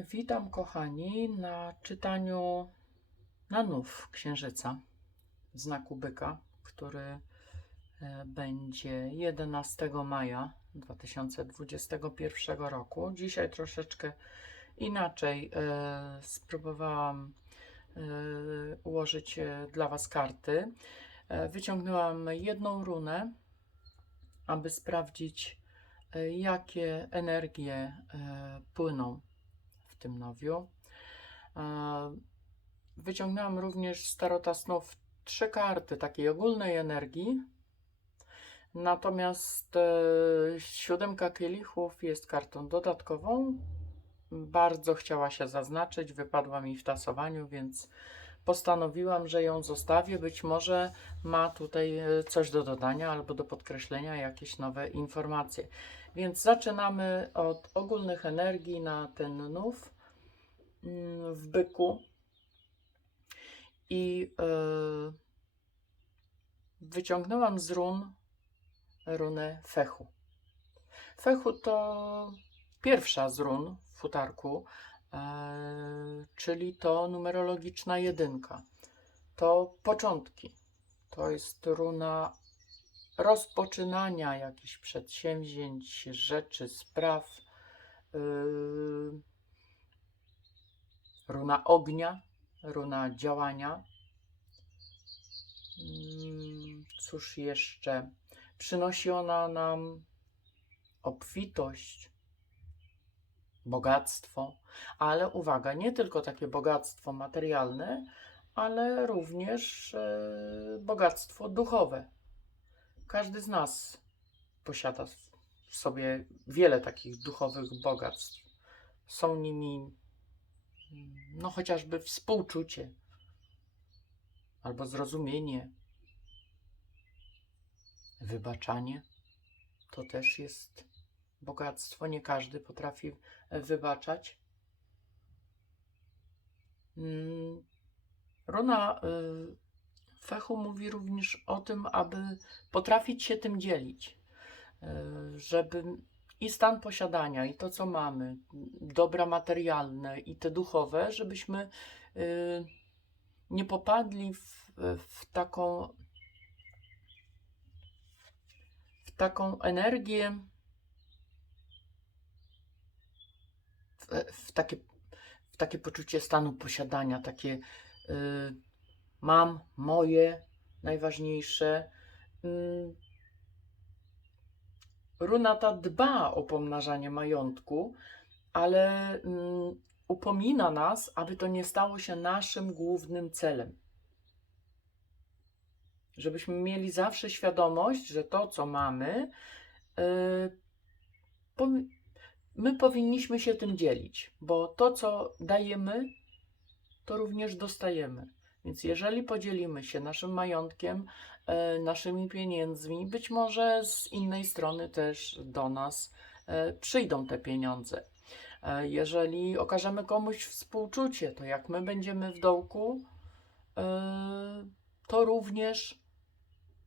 Witam kochani na czytaniu nanów księżyca w znaku byka, który e, będzie 11 maja 2021 roku. Dzisiaj troszeczkę inaczej e, spróbowałam e, ułożyć dla Was karty. Wyciągnęłam jedną runę, aby sprawdzić, jakie energie płyną tym nowiu. E, Wyciągnęłam również z Snów trzy karty takiej ogólnej energii. Natomiast e, siódemka kielichów jest kartą dodatkową. Bardzo chciała się zaznaczyć, wypadła mi w tasowaniu, więc postanowiłam, że ją zostawię. Być może ma tutaj e, coś do dodania albo do podkreślenia, jakieś nowe informacje. Więc zaczynamy od ogólnych energii na ten nów mm, w byku. I e, wyciągnęłam z run runę fechu. Fechu to pierwsza z run w futarku, czyli to numerologiczna jedynka. To początki. To jest runa rozpoczynania jakichś przedsięwzięć, rzeczy, spraw. Yy, runa ognia, runa działania. Mm, Cóż jeszcze? Przynosi ona nam obfitość, bogactwo, ale uwaga, nie tylko takie bogactwo materialne, ale również e, bogactwo duchowe. Każdy z nas posiada w- sobie wiele takich duchowych bogactw. Są nimi no chociażby współczucie albo zrozumienie, wybaczanie. To też jest bogactwo. Nie każdy potrafi e, wybaczać. Mm, Runa y, Fechu mówi również o tym, aby potrafić się tym dzielić, y, żeby i stan posiadania, i to, co mamy, dobra materialne, i te duchowe, żebyśmy nie popadli w, w taką w taką energię, w, w, takie, w takie poczucie stanu posiadania, takie y, mam, moje, najważniejsze. Y, runa ta dba o pomnażanie majątku, ale y, upomina nas, aby to nie stało się naszym głównym celem. Żebyśmy mieli zawsze świadomość, że to, co mamy, y, my powinniśmy się tym dzielić, bo to, co dajemy, to również dostajemy. Więc jeżeli podzielimy się naszym majątkiem, e, naszymi pieniędzmi, być może z innej strony też do nas e, przyjdą te pieniądze. E, Jeżeli okażemy komuś współczucie, to jak my będziemy w dołku, to również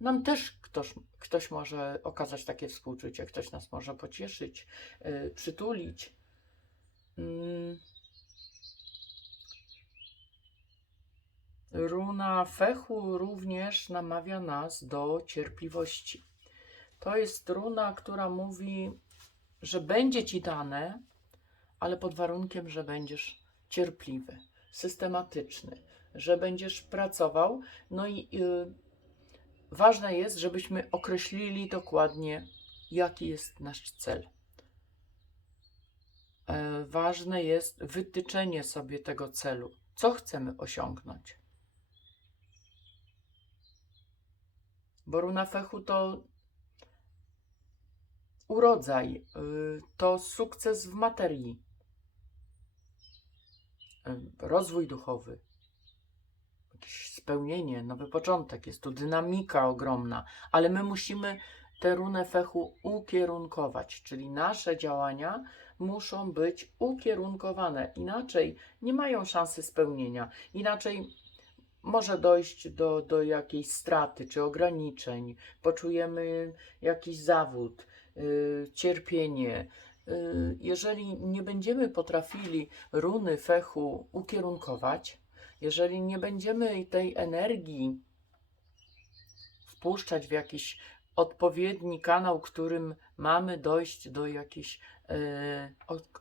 nam też ktoś, ktoś może okazać takie współczucie, ktoś nas może pocieszyć, e, przytulić. Mm. Runa Fechu również namawia nas do cierpliwości. To jest runa, która mówi, że będzie ci dane, ale pod warunkiem, że będziesz cierpliwy, systematyczny, że będziesz pracował. No i y, ważne jest, żebyśmy określili dokładnie, jaki jest nasz cel. E, ważne jest wytyczenie sobie tego celu, co chcemy osiągnąć. Bo runa fechu to urodzaj, y, to sukces w materii, y, rozwój duchowy, spełnienie, nowy początek. Jest tu dynamika ogromna, ale my musimy tę runę fechu ukierunkować, czyli nasze działania muszą być ukierunkowane. Inaczej nie mają szansy spełnienia. Inaczej może dojść do, do jakiejś straty czy ograniczeń, poczujemy jakiś zawód, y, cierpienie, y, jeżeli nie będziemy potrafili runy fechu ukierunkować, jeżeli nie będziemy tej energii wpuszczać w jakiś odpowiedni kanał, którym mamy dojść do jakichś e,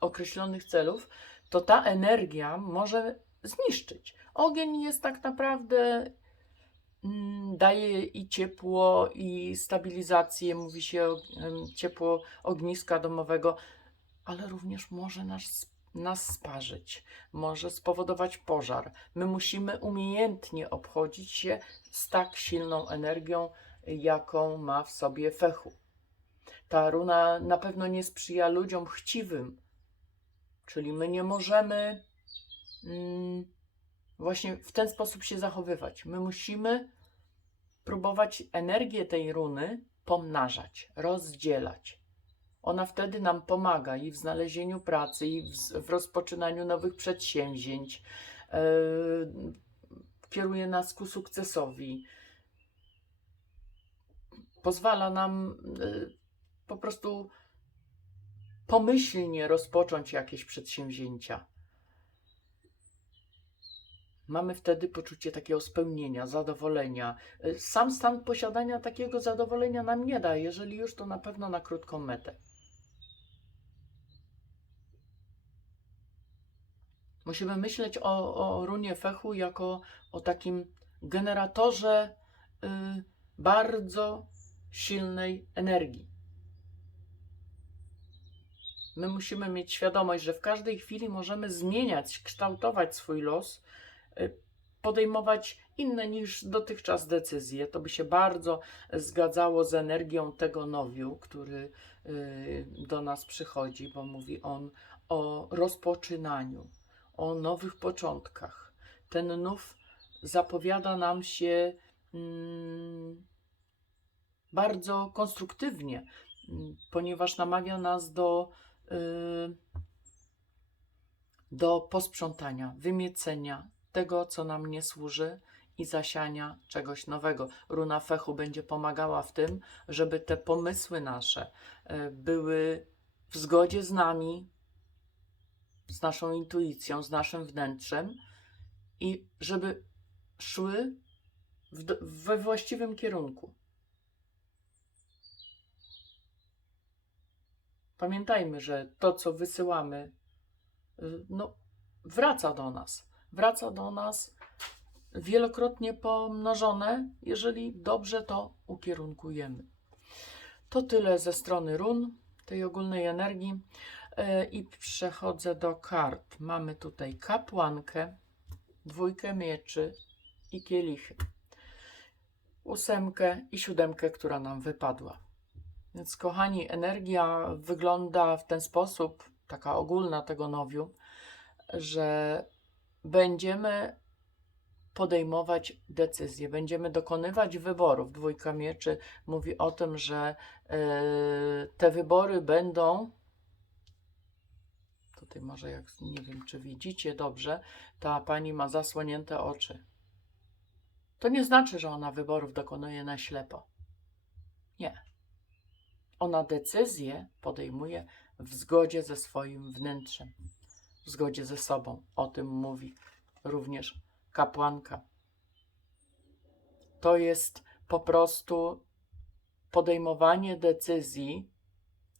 określonych celów, to ta energia może zniszczyć. Ogień jest tak naprawdę, mm, daje i ciepło, i stabilizację, mówi się o ciepło ogniska domowego, ale również może nas, nas sparzyć, może spowodować pożar. My musimy umiejętnie obchodzić się z tak silną energią, jaką ma w sobie fechu. Ta runa na pewno nie sprzyja ludziom chciwym, czyli my nie możemy mm, właśnie w ten sposób się zachowywać. My musimy próbować energię tej runy pomnażać, rozdzielać. Ona wtedy nam pomaga i w znalezieniu pracy, i w, rozpoczynaniu nowych przedsięwzięć. Yy, kieruje nas ku sukcesowi. Pozwala nam yy, po prostu pomyślnie rozpocząć jakieś przedsięwzięcia. Mamy wtedy poczucie takiego spełnienia, zadowolenia. Y, Sam stan posiadania takiego zadowolenia nam nie da, jeżeli już to na pewno na krótką metę. Musimy myśleć o, o runie fechu jako o takim generatorze y, bardzo silnej energii. My musimy mieć świadomość, że w każdej chwili możemy zmieniać, kształtować swój los, y, podejmować inne niż dotychczas decyzje. To by się bardzo zgadzało z energią tego nowiu, który y, do nas przychodzi, bo mówi on o rozpoczynaniu, o nowych początkach. Ten nów zapowiada nam się mm, bardzo konstruktywnie, mm, ponieważ namawia nas do, y, do posprzątania, wymiecenia tego, co nam nie służy i zasiania czegoś nowego. Runa fechu będzie pomagała w tym, żeby te pomysły nasze y, były w zgodzie z nami, z naszą intuicją, z naszym wnętrzem i żeby szły w, we właściwym kierunku. Pamiętajmy, że to, co wysyłamy, y, no, wraca do nas. Wraca do nas wielokrotnie pomnożone, jeżeli dobrze to ukierunkujemy. To tyle ze strony run, tej ogólnej energii. E, I przechodzę do kart. Mamy tutaj kapłankę, dwójkę mieczy i kielichy. Ósemkę i siódemkę, która nam wypadła. Więc, kochani, energia wygląda w ten sposób, taka ogólna tego nowiu, że będziemy podejmować decyzje, będziemy dokonywać wyborów. Dwójka mieczy mówi o tym, że e, te wybory będą. Może jak nie wiem, czy widzicie dobrze, ta pani ma zasłonięte oczy. To nie znaczy, że ona wyborów dokonuje na ślepo. Nie. Ona decyzje podejmuje w zgodzie ze swoim wnętrzem, w zgodzie ze sobą. O tym mówi również kapłanka. To jest po prostu podejmowanie decyzji,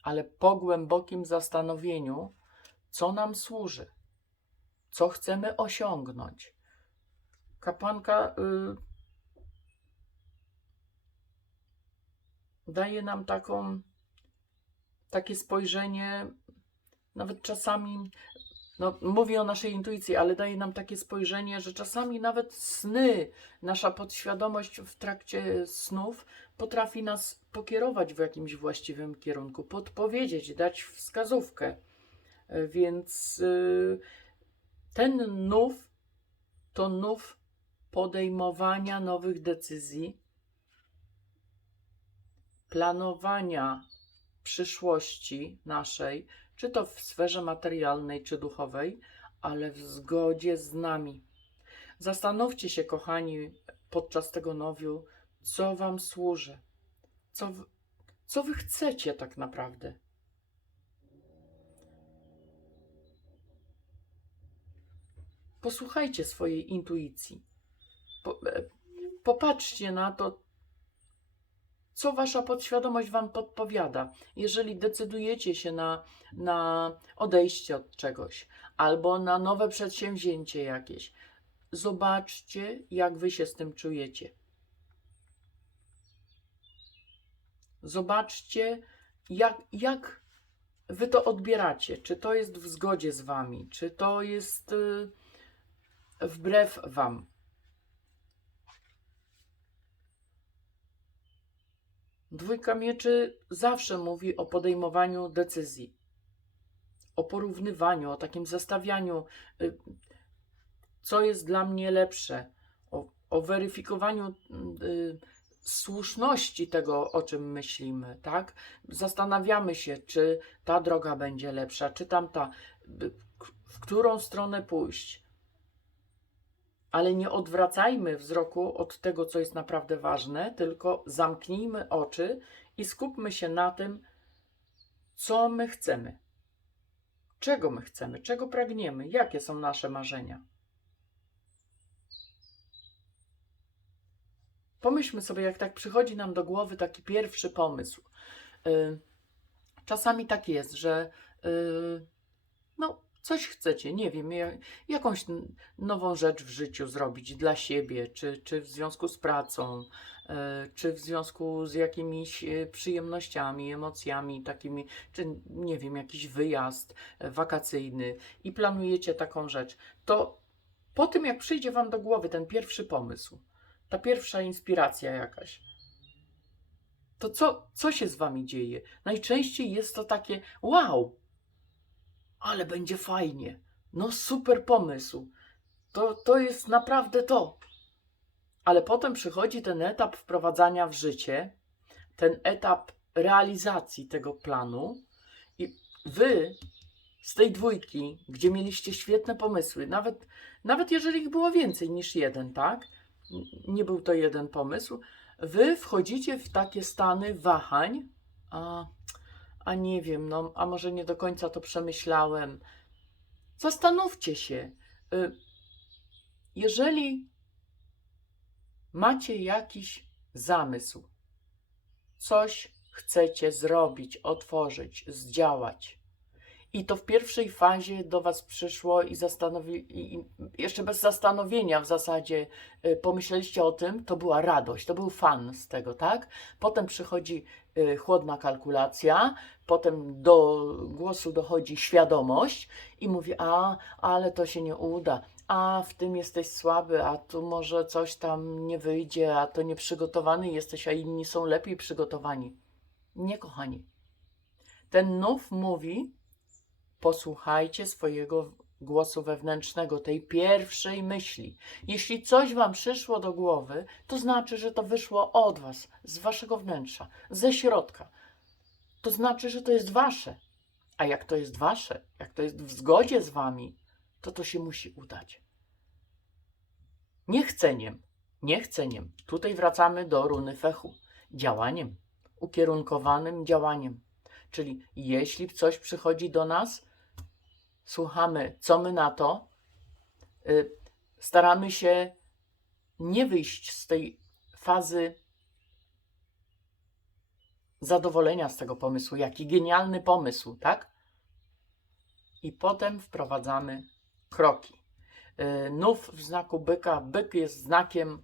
ale po głębokim zastanowieniu, co nam służy, co chcemy osiągnąć. Kapłanka y, daje nam taką, takie spojrzenie, nawet czasami, no, mówię o naszej intuicji, ale daje nam takie spojrzenie, że czasami nawet sny, nasza podświadomość w trakcie snów potrafi nas pokierować w jakimś właściwym kierunku, podpowiedzieć, dać wskazówkę. Więc y, ten nów to nów podejmowania nowych decyzji, planowania przyszłości naszej, czy to w sferze materialnej, czy duchowej, ale w zgodzie z nami. Zastanówcie się, kochani, podczas tego nowiu, co Wam służy, co, co Wy chcecie tak naprawdę. Posłuchajcie swojej intuicji. Po, e, popatrzcie na to, co wasza podświadomość wam podpowiada. Jeżeli decydujecie się na, na odejście od czegoś albo na nowe przedsięwzięcie jakieś, zobaczcie, jak wy się z tym czujecie. Zobaczcie, jak, jak wy to odbieracie. Czy to jest w zgodzie z wami, czy to jest y, wbrew wam. Dwójka mieczy zawsze mówi o podejmowaniu decyzji, o porównywaniu, o takim zestawianiu, y, co jest dla mnie lepsze, o, o weryfikowaniu y, słuszności tego, o czym myślimy, tak? Zastanawiamy się, czy ta droga będzie lepsza, czy tamta, w którą stronę pójść. Ale nie odwracajmy wzroku od tego, co jest naprawdę ważne, tylko zamknijmy oczy i skupmy się na tym, co my chcemy. Czego my chcemy, czego pragniemy, jakie są nasze marzenia. Pomyślmy sobie, jak tak przychodzi nam do głowy taki pierwszy pomysł. Y, Czasami tak jest, że y, no, coś chcecie, nie wiem, ja- jakąś nową rzecz w życiu zrobić dla siebie, czy, czy w związku z pracą, y, czy w związku z jakimiś y, przyjemnościami, emocjami takimi, czy nie wiem, jakiś wyjazd y, wakacyjny i planujecie taką rzecz, to po tym, jak przyjdzie Wam do głowy ten pierwszy pomysł, ta pierwsza inspiracja jakaś, to co, co się z Wami dzieje? Najczęściej jest to takie wow, ale będzie fajnie. No super pomysł. To, to jest naprawdę to. Ale potem przychodzi ten etap wprowadzania w życie, ten etap realizacji tego planu i wy z tej dwójki, gdzie mieliście świetne pomysły, nawet, nawet jeżeli ich było więcej niż jeden, tak? Nie był to jeden pomysł, wy wchodzicie w takie stany wahań, a, a nie wiem, no, a może nie do końca to przemyślałem. Zastanówcie się, y, jeżeli macie jakiś zamysł, coś chcecie zrobić, otworzyć, zdziałać. I to w pierwszej fazie do Was przyszło i, zastanowi, i jeszcze bez zastanowienia w zasadzie y, pomyśleliście o tym, to była radość, to był fan z tego, tak? Potem przychodzi y, chłodna kalkulacja, potem do głosu dochodzi świadomość i mówi, a, ale to się nie uda, a w tym jesteś słaby, a tu może coś tam nie wyjdzie, a to nieprzygotowany jesteś, a inni są lepiej przygotowani. Nie, kochani. Ten nów mówi, posłuchajcie swojego głosu wewnętrznego, tej pierwszej myśli. Jeśli coś wam przyszło do głowy, to znaczy, że to wyszło od was, z waszego wnętrza, ze środka. To znaczy, że to jest wasze. A jak to jest wasze, jak to jest w zgodzie z wami, to to się musi udać. Niechceniem, niechceniem. Tutaj wracamy do runy fechu. Działaniem, ukierunkowanym działaniem. Czyli jeśli coś przychodzi do nas, słuchamy, co my na to, y, staramy się nie wyjść z tej fazy zadowolenia z tego pomysłu, jaki genialny pomysł, tak? I potem wprowadzamy kroki. Y, Nów w znaku byka. Byk jest znakiem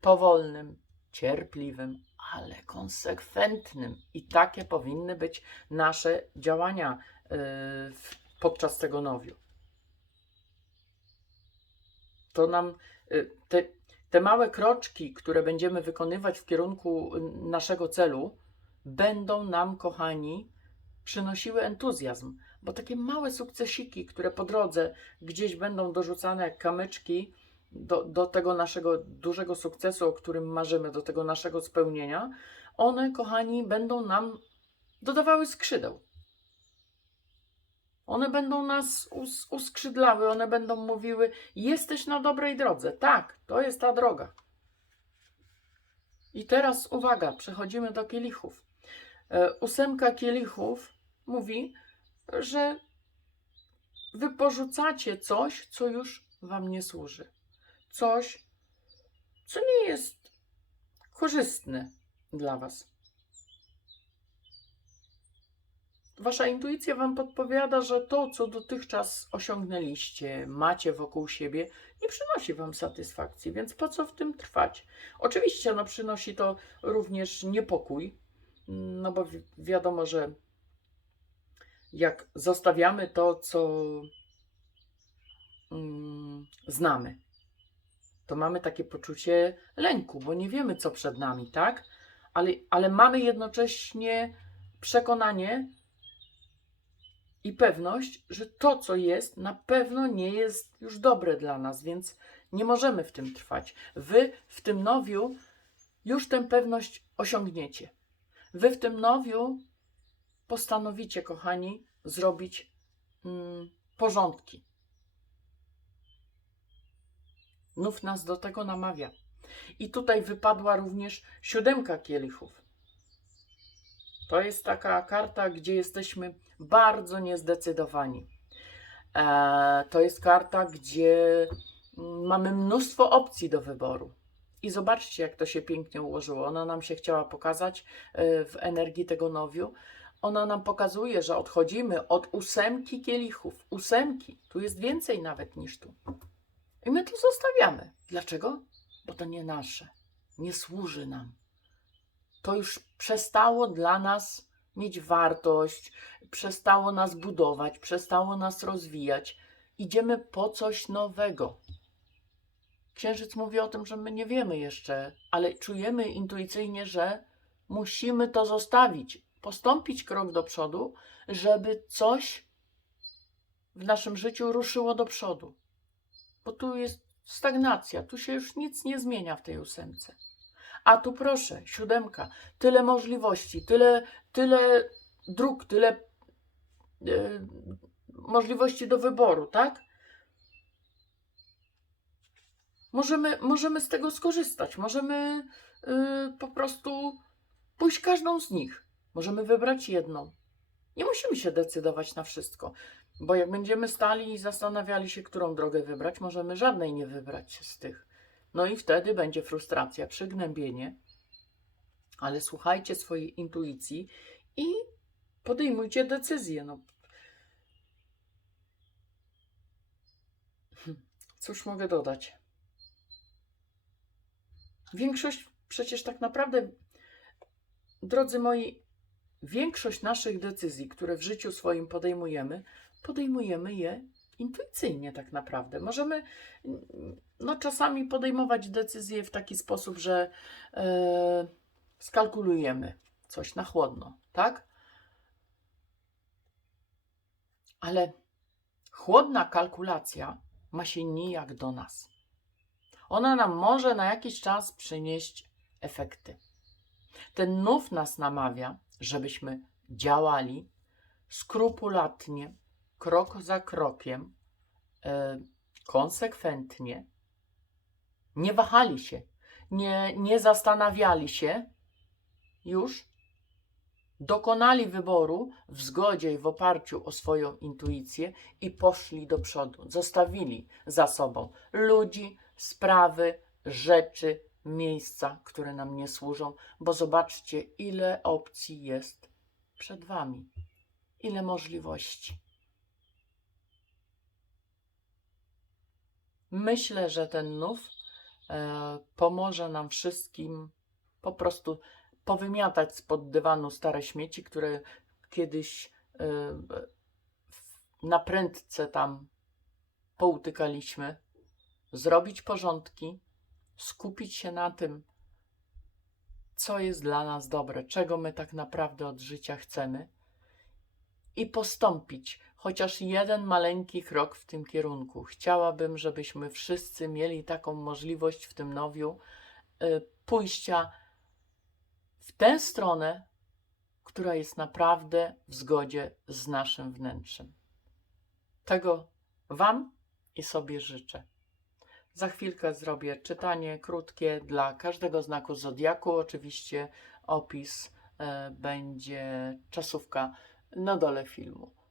powolnym, cierpliwym, ale konsekwentnym. I takie powinny być nasze działania y, w- podczas tego nowiu. To nam y, te, te małe kroczki, które będziemy wykonywać w kierunku y, naszego celu, będą nam, kochani, przynosiły entuzjazm, bo takie małe sukcesiki, które po drodze gdzieś będą dorzucane jak kamyczki do, do tego naszego dużego sukcesu, o którym marzymy, do tego naszego spełnienia, one, kochani, będą nam dodawały skrzydeł. One będą nas us, uskrzydlały, one będą mówiły: Jesteś na dobrej drodze. Tak, to jest ta droga. I teraz uwaga, przechodzimy do kielichów. E, Ósemka kielichów mówi, że wy porzucacie coś, co już wam nie służy. Coś, co nie jest korzystne dla was. Wasza intuicja wam podpowiada, że to, co dotychczas osiągnęliście, macie wokół siebie, nie przynosi wam satysfakcji, więc po co w tym trwać? Oczywiście, no, przynosi to również niepokój, no bo wi- wiadomo, że jak zostawiamy to, co mm, znamy, to mamy takie poczucie lęku, bo nie wiemy, co przed nami, tak? Ale, ale mamy jednocześnie przekonanie i pewność, że to, co jest, na pewno nie jest już dobre dla nas, więc nie możemy w tym trwać. Wy w tym nowiu już tę pewność osiągniecie. Wy w tym nowiu postanowicie, kochani, zrobić mm, porządki. Nów nas do tego namawia. I tutaj wypadła również siódemka kielichów. To jest taka karta, gdzie jesteśmy bardzo niezdecydowani. E, to jest karta, gdzie mm, mamy mnóstwo opcji do wyboru. I zobaczcie, jak to się pięknie ułożyło. Ona nam się chciała pokazać e, w energii tego nowiu. Ona nam pokazuje, że odchodzimy od ósemki kielichów. Ósemki. Tu jest więcej nawet niż tu. I my to zostawiamy. Dlaczego? Bo to nie nasze. Nie służy nam. To już przestało dla nas mieć wartość, przestało nas budować, przestało nas rozwijać. Idziemy po coś nowego. Księżyc mówi o tym, że my nie wiemy jeszcze, ale czujemy intuicyjnie, że musimy to zostawić, postąpić krok do przodu, żeby coś w naszym życiu ruszyło do przodu. Bo tu jest stagnacja, tu się już nic nie zmienia w tej ósemce. A tu proszę, siódemka, tyle możliwości, tyle, tyle dróg, tyle e, możliwości do wyboru, tak? Możemy, możemy z tego skorzystać, możemy y, po prostu pójść każdą z nich. Możemy wybrać jedną. Nie musimy się decydować na wszystko, bo jak będziemy stali i zastanawiali się, którą drogę wybrać, możemy żadnej nie wybrać z tych. No i wtedy będzie frustracja, przygnębienie. Ale słuchajcie swojej intuicji i podejmujcie decyzję. No. Hm, Cóż mogę dodać? Większość, przecież tak naprawdę, drodzy moi, większość naszych decyzji, które w życiu swoim podejmujemy, podejmujemy je intuicyjnie tak naprawdę. Możemy no, czasami podejmować decyzje w taki sposób, że e, skalkulujemy coś na chłodno, tak? Ale chłodna kalkulacja ma się nijak do nas. Ona nam może na jakiś czas przynieść efekty. Ten nów nas namawia, żebyśmy działali skrupulatnie, krok za krokiem, e, konsekwentnie, nie wahali się, nie, nie zastanawiali się, już dokonali wyboru w zgodzie i w oparciu o swoją intuicję i poszli do przodu. Zostawili za sobą ludzi, sprawy, rzeczy, miejsca, które nam nie służą, bo zobaczcie, ile opcji jest przed Wami, ile możliwości. Myślę, że ten nów e, pomoże nam wszystkim po prostu powymiatać spod dywanu stare śmieci, które kiedyś e, na prędce tam poutykaliśmy, zrobić porządki, skupić się na tym, co jest dla nas dobre, czego my tak naprawdę od życia chcemy i postąpić chociaż jeden maleńki krok w tym kierunku. Chciałabym, żebyśmy wszyscy mieli taką możliwość w tym nowiu y, pójścia w tę stronę, która jest naprawdę w zgodzie z naszym wnętrzem. Tego Wam i sobie życzę. Za chwilkę zrobię czytanie krótkie dla każdego znaku zodiaku. Oczywiście opis e, będzie czasówka na dole filmu.